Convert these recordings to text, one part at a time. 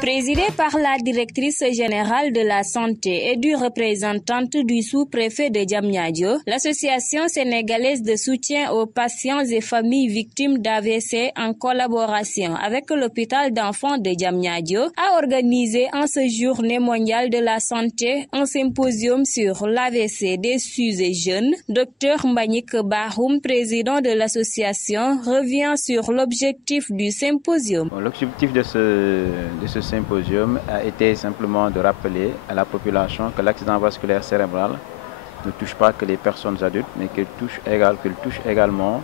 Présidée par la directrice générale de la santé et du représentante du sous-préfet de Diamniadio, l'association sénégalaise de soutien aux patients et familles victimes d'AVC en collaboration avec l'hôpital d'enfants de Diamniadio a organisé en ce journée mondiale de la santé un symposium sur l'AVC des sujets jeunes. Dr Mbagnick Bahoum, président de l'association, revient sur l'objectif du symposium. L'objectif de ce symposium a été simplement de rappeler à la population que l'accident vasculaire cérébral ne touche pas que les personnes adultes, mais qu'il touche également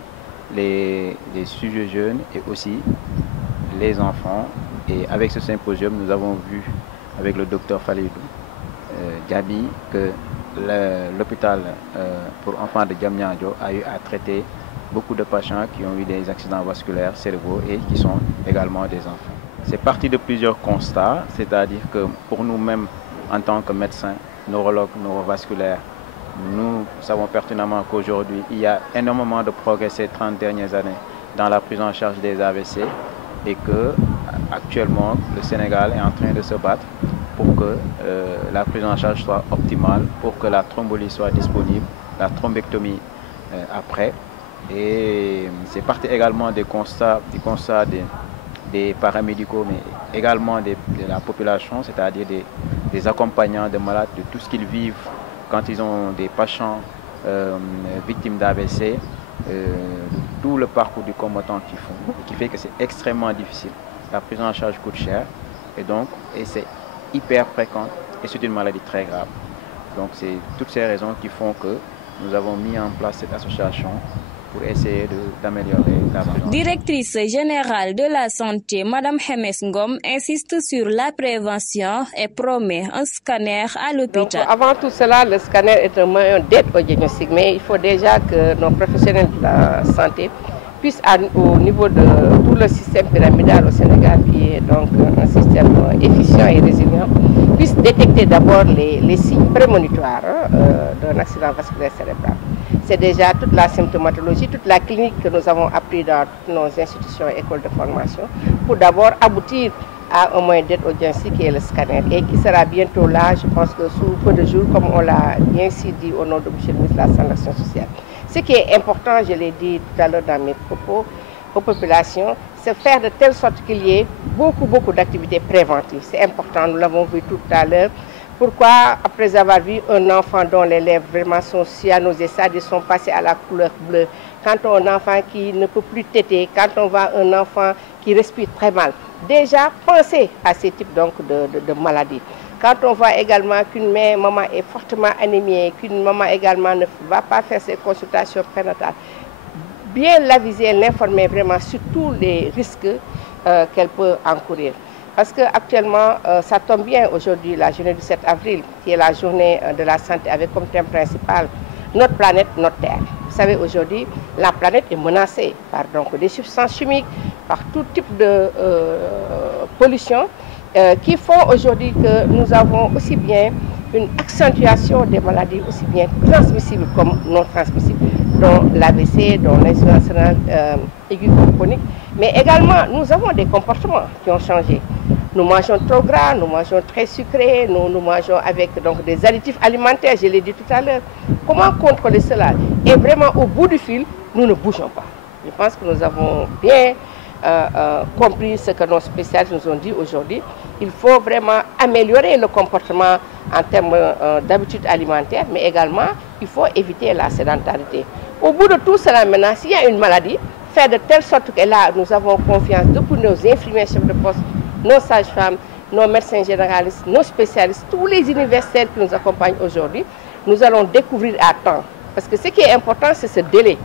les sujets jeunes et aussi les enfants. Et avec ce symposium, nous avons vu avec le docteur Falidou Diaby que l'hôpital pour enfants de Diamniadio a eu à traiter beaucoup de patients qui ont eu des accidents vasculaires cérébraux et qui sont également des enfants. C'est parti de plusieurs constats, c'est-à-dire que pour nous-mêmes, en tant que médecins, neurologues, neurovasculaires, nous savons pertinemment qu'aujourd'hui, il y a énormément de progrès ces 30 dernières années dans la prise en charge des AVC et que actuellement, le Sénégal est en train de se battre pour que la prise en charge soit optimale, pour que la thrombolyse soit disponible, la thrombectomie après. Et c'est parti également des constats des paramédicaux, mais également de la population, c'est-à-dire des accompagnants de malades, de tout ce qu'ils vivent quand ils ont des patients victimes d'AVC, tout le parcours du combattant qu'ils font, qui fait que c'est extrêmement difficile. La prise en charge coûte cher et c'est hyper fréquent et c'est une maladie très grave. Donc c'est toutes ces raisons qui font que nous avons mis en place cette association pour essayer d'améliorer la prise. Directrice générale de la santé, Mme Hemes Ngom, insiste sur la prévention et promet un scanner à l'hôpital. Avant tout cela, le scanner est un moyen d'aide au diagnostic, mais il faut déjà que nos professionnels de la santé puissent, au niveau de tout le système pyramidal au Sénégal, qui est donc un système efficient et résilient, puissent détecter d'abord les signes prémonitoires d'un accident vasculaire cérébral. C'est déjà toute la symptomatologie, toute la clinique que nous avons appris dans toutes nos institutions et écoles de formation pour d'abord aboutir à un moyen d'aide au diagnostic qui est le scanner et qui sera bientôt là, je pense que sous peu de jours, comme on l'a bien dit au nom de M. le ministre de la Santé et de l'Action sociale. Ce qui est important, je l'ai dit tout à l'heure dans mes propos, aux populations, c'est faire de telle sorte qu'il y ait beaucoup d'activités préventives. C'est important, nous l'avons vu tout à l'heure. Pourquoi, après avoir vu un enfant dont les lèvres vraiment sont cyanosées, ils sont passés à la couleur bleue, quand on a un enfant qui ne peut plus téter, quand on voit un enfant qui respire très mal, déjà pensez à ces types donc, de maladies. Quand on voit également qu'une maman est fortement anémiée, qu'une maman également ne va pas faire ses consultations prénatales, bien l'aviser, l'informer vraiment sur tous les risques qu'elle peut encourir. Parce qu'actuellement, ça tombe bien aujourd'hui, la journée du 7 avril, qui est la journée de la santé, avec comme thème principal notre planète, notre terre. Vous savez, aujourd'hui, la planète est menacée par donc, des substances chimiques, par tout type de pollution, qui font aujourd'hui que nous avons aussi bien une accentuation des maladies aussi bien transmissibles comme non transmissibles, dont l'AVC, dont l'insuffisance rénale aiguë chronique. Mais également, nous avons des comportements qui ont changé. Nous mangeons trop gras, nous mangeons très sucré, nous mangeons avec donc, des additifs alimentaires, je l'ai dit tout à l'heure. Comment contrôler cela? Et vraiment, au bout du fil, nous ne bougeons pas. Je pense que nous avons bien compris ce que nos spécialistes nous ont dit aujourd'hui. Il faut vraiment améliorer le comportement en termes d'habitudes alimentaires, mais également, il faut éviter la sédentarité. Au bout de tout cela, maintenant, s'il y a une maladie, faire de telle sorte que là, nous avons confiance depuis nos infirmiers chefs de poste, nos sages-femmes, nos médecins généralistes, nos spécialistes, tous les universitaires qui nous accompagnent aujourd'hui, nous allons découvrir à temps. Parce que ce qui est important, c'est ce délai.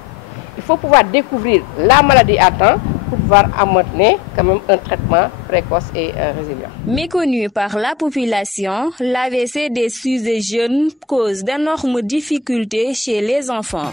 Il faut pouvoir découvrir la maladie à temps pour pouvoir amener quand même un traitement précoce et résilient. Méconnu par la population, l'AVC des sujets jeunes cause d'énormes difficultés chez les enfants.